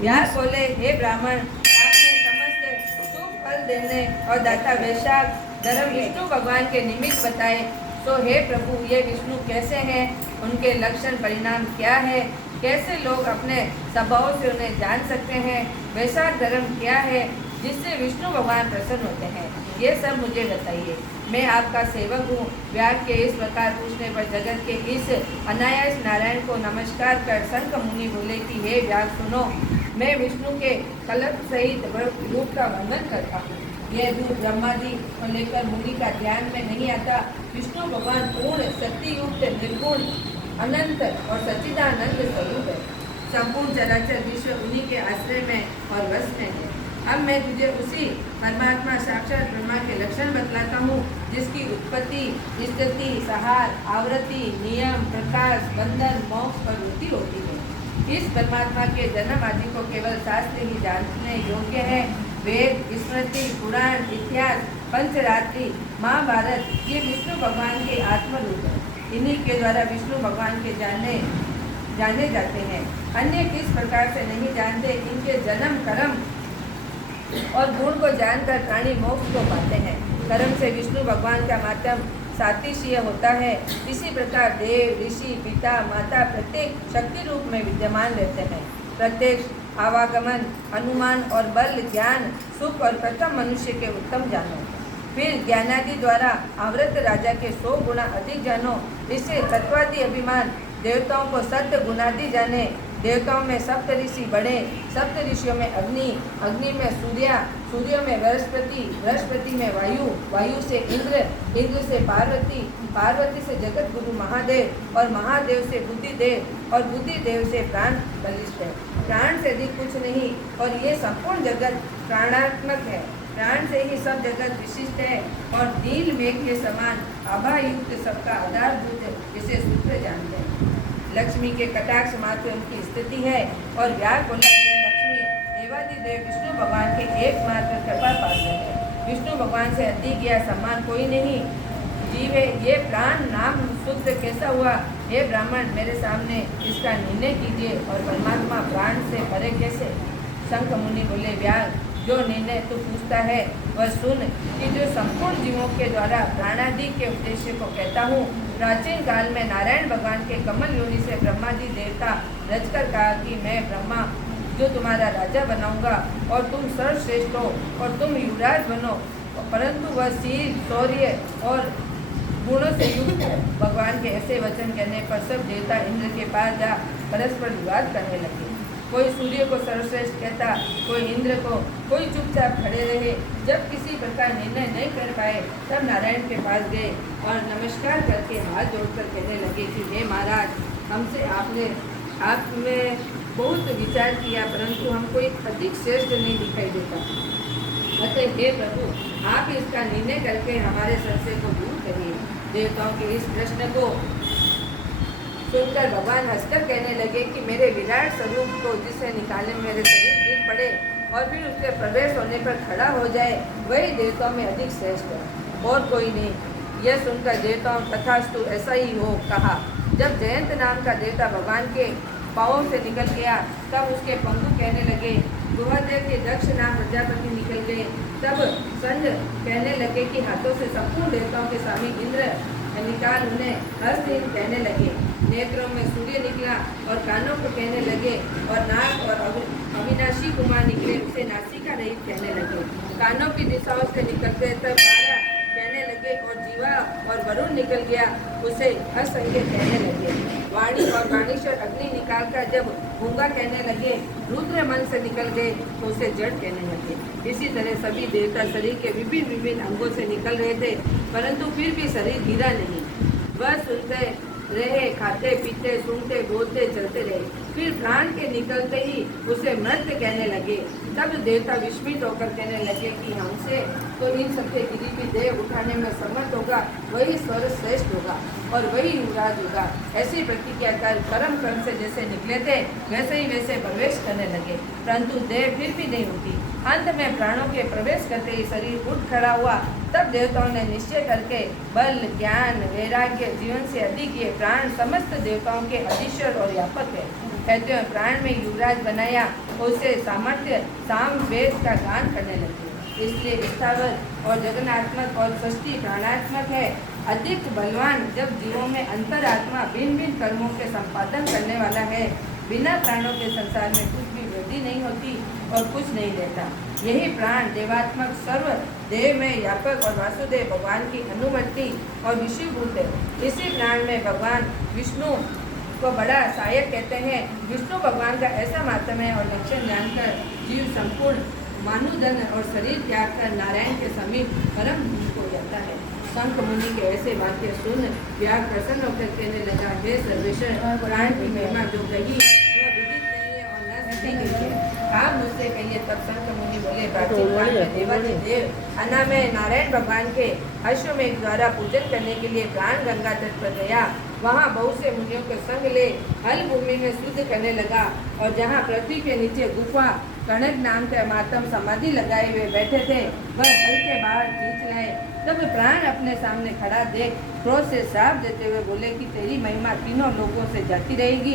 व्यास बोले, हे ब्राह्मण, आपने समस्त शुभ फल देने और दाता वैशाख धर्म विष्णु भगवान के निमित्त बताए। तो हे प्रभु, ये विष्णु कैसे हैं, उनके लक्षण परिणाम क्या है, कैसे लोग अपने स्वभाव से उन्हें जान सकते हैं, वैशाख धर्म क्या है जिससे विष्णु भगवान प्रसन्न होते हैं, ये सब मुझे बताइए। मैं आपका सेवक हूँ। व्यास के इस प्रकार पूछने पर जगत के इस अनायास नारायण को नमस्कार कर संक मुनि बोले कि हे व्यास सुनो, मैं विष्णु के कल्प सहित रूप का वर्णन करता हूँ। यह रूप ब्रह्मादि को लेकर मुनि का ध्यान में नहीं आता। विष्णु भगवान पूर्ण शक्तियुक्त निर्गुण अनंत और सच्चिदानंद स्वरूप है। संपूर्ण चराचर विश्व उन्हीं के आश्रय में और वश में है। अब मैं तुझे उसी परमात्मा साक्षात ब्रह्मा के लक्षण बतलाता हूँ, जिसकी उत्पत्ति, स्थिति, संहार, आवृत्ति, नियम, प्रकाश, बंधन, मोक्ष और वृत्ति होती है। इस परमात्मा के जन्म आदि को केवल शास्त्र ही जानने योग्य है। वेद, स्मृति, पुराण, इतिहास, पंचरात्रि, महाभारत ये विष्णु भगवान के आत्मरूप है। इन्हीं के द्वारा विष्णु भगवान के जाने जाते हैं। अन्य किस प्रकार से नहीं जानते। इनके जन्म, कर्म और गुण को जानकर प्राणी मोक्ष को पाते हैं। कर्म से विष्णु भगवान का माध्यम सातिशीय होता है। इसी प्रकार देव, ऋषि, पिता, माता प्रत्येक शक्ति रूप में विद्यमान रहते हैं। प्रत्यक्ष, आवागमन, अनुमान और बल, ज्ञान, सुख और प्रथम मनुष्य के उत्तम जानो। फिर ज्ञानादि द्वारा आवृत राजा के 100 गुना अधिक जानो। इससे तत्वादि अभिमान देवताओं को सत्य गुणादि जाने। देवताओं में सप्त ऋषि बढ़े, सप्त ऋषियों में अग्नि, अग्नि में सूर्य, सूर्य में बृहस्पति, बृहस्पति में वायु, वायु से इंद्र, इंद्र से पार्वती, पार्वती से जगत गुरु महादेव और महादेव से बुद्धिदेव और बुद्धिदेव से प्राण बलिष्ठ है। प्राण से अधिक कुछ नहीं और ये संपूर्ण जगत प्राणात्मक है। प्राण से ही सब जगत विशिष्ट है और नील मेघ के समान आभायुक्त सबका आधारभूत इसे सूत्र जानते हैं। लक्ष्मी के कटाक्ष मात्र उनकी स्थिति है और व्यास बोला, लक्ष्मी देवादिदेव विष्णु भगवान के एकमात्र कृपा पात्र है। विष्णु भगवान से अधिक या सम्मान कोई नहीं। जीव है, ये प्राण नाम शुद्ध कैसा हुआ। हे ब्राह्मण, मेरे सामने इसका निर्णय कीजिए और परमात्मा प्राण से परे कैसे। शंख मुनि बोले, व्यास, जो निर्णय तू पूछता है वह सुन कि जो संपूर्ण जीवों के द्वारा प्राणादि के उद्देश्य को कहता हूँ। प्राचीन काल में नारायण भगवान के कमल योनि से ब्रह्मादि देवता रचकर कहा कि मैं ब्रह्मा जो तुम्हारा राजा बनाऊंगा और तुम सर्वश्रेष्ठ हो और तुम युवराज बनो। परंतु वह शील, शौर्य और गुणों से युक्त है। भगवान के ऐसे वचन कहने पर सब देवता इंद्र के पास जा परस्पर विवाद करने लगे। कोई सूर्य को सर्वश्रेष्ठ कहता, कोई इंद्र को, कोई चुपचाप खड़े रहे। जब किसी प्रकार निर्णय नहीं कर पाए तब नारायण के पास गए और नमस्कार करके हाथ जोड़कर कहने लगे कि हे महाराज, हमसे आप में बहुत विचार किया परंतु हमको एक अधिक श्रेष्ठ नहीं दिखाई देता। अतः हे प्रभु, आप इसका निर्णय करके हमारे संशय को दूर करिए। देवताओं के इस प्रश्न को सुनकर भगवान हंसकर कहने लगे कि मेरे विराट स्वरूप को जिसे निकाले मेरे शरीर गिर पड़े और फिर उसके प्रवेश होने पर खड़ा हो जाए, वही देवताओं में अधिक श्रेष्ठ है और कोई नहीं। यह सुनकर देवताओं तथास्तु ऐसा ही हो कहा। जब जयंत नाम का देवता भगवान के पाँवों से निकल गया तब उसके पंखु कहने लगे। गुहदेव के दक्ष नाम प्रजापति निकल गए तब संज कहने लगे कि हाथों से संपूर्ण देवताओं के स्वामी इंद्र निकाल उन्हें हर्षहीन कहने लगे। नेत्रों में सूर्य निकला और कानों को कहने लगे और नाक और अविनाशी कुमार निकले, उसे नासिका रहित कहने लगे। कानों की दिशाओं से निकलते तब 12 कहने लगे और और वरुण निकल गया, उसे असंख्य कहने लगे। वाणी और वाणीश्वर अग्नि निकालकर जब गूंगा कहने लगे, रुद्र मन से निकल गए तो उसे जड़ कहने लगे। इसी तरह सभी देवता शरीर के विभिन्न विभिन्न अंगों से निकल रहे थे, परंतु फिर भी शरीर गिरा नहीं। वह सुनते रहे, खाते पीते सूंघते बोलते चलते रहे। फिर प्राण के निकलते ही उसे मृत कहने लगे। तब देवता विस्मित होकर कहने लगे कि हमसे तो इन सबके गिरी भी देह उठाने में समर्थ होगा, वही स्वर श्रेष्ठ होगा और वही युवराज होगा। ऐसी प्रतिज्ञा कर कर्म कर्म से जैसे निकले थे वैसे ही वैसे प्रवेश करने लगे, परंतु देह फिर भी नहीं उठी। अंत में प्राणों के प्रवेश करते ही शरीर उठ खड़ा हुआ। तब देवताओं ने निश्चय करके बल ज्ञान वैराग्य जीवन से अधिक ये प्राण समस्त देवताओं के अधीश्वर और व्यापक है। कहते हैं प्राण में युवराज बनाया, उसे सामर्थ्य साम वेद का गान करने लगे। इसलिए स्थावर और जगन्नात्मक और सृष्टि प्राणात्मक है। अधिक बलवान जब जीवों में अंतरात्मा भिन्न भिन्न कर्मों के संपादन करने वाला है। बिना प्राणों के संसार में कुछ भी वृद्धि नहीं होती और कुछ नहीं रहता। यही प्राण देवात्मक सर्व देव में व्यापक और वासुदेव भगवान की अनुवर्ती और विषयभूत है। इसी प्राण में भगवान विष्णु को बड़ा सहायक कहते हैं। विष्णु भगवान का ऐसा माध्यम है और लक्षण जानकर जीव संपूर्ण मानुधन और शरीर त्याग कर नारायण के समीप परम हो जाता है। शंख मुनि के ऐसे वाक्य सुन व्याग प्रसन्न होकर कहने लगा, हे सर्वेश्वर, प्राण की महिमा जो कही वह विदित नहीं है और न सती गई है। आप मुझसे कहिए। तब शंख मुनि बोले, प्राचीन काल में देवाधिदेव अनामय नारायण भगवान के अश्वमेघ द्वारा पूजन करने के लिए प्राण गंगा तट पर गया। वहाँ बहुत से मुनियों के संग ले हल भूमि में शुद्ध करने लगा और जहाँ पृथ्वी के नीचे गुफा कणक नाम के मातम समाधि लगाए हुए बैठे थे, वह हल के बाहर खींच लाए। तब प्राण अपने सामने खड़ा देख क्रोध से श्राप देते हुए बोले कि तेरी महिमा तीनों लोगों से जाती रहेगी,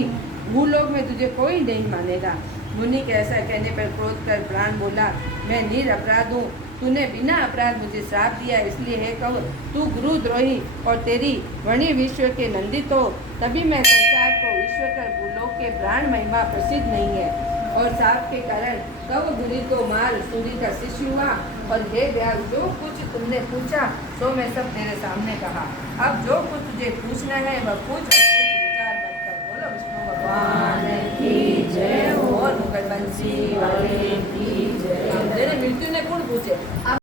भूलोक में तुझे कोई नहीं मानेगा। मुनि के ऐसा कहने पर क्रोध कर प्राण बोला, मैं निरपराध हूँ, तूने बिना अपराध मुझे श्राप दिया, इसलिए है कहो तू गुरुद्रोही और तेरी वणी विश्व के नंदित हो। तभी मैं संसार को ईश्वर कर भूलोक के प्राण महिमा प्रसिद्ध नहीं है और साप के कारण कब गुरी को मार सूर्य का शिष्य हुआ। और हे व्यास, जो कुछ तुमने पूछा सो मैं सब तेरे सामने कहा। अब जो कुछ तुझे पूछना है वह पूछ और कुछ विचार मत कर। बोलो विष्णु भगवान की जय हो। और मुगल बंसी वाले की जय। तेरे मृत्यु ने कौन पूछे।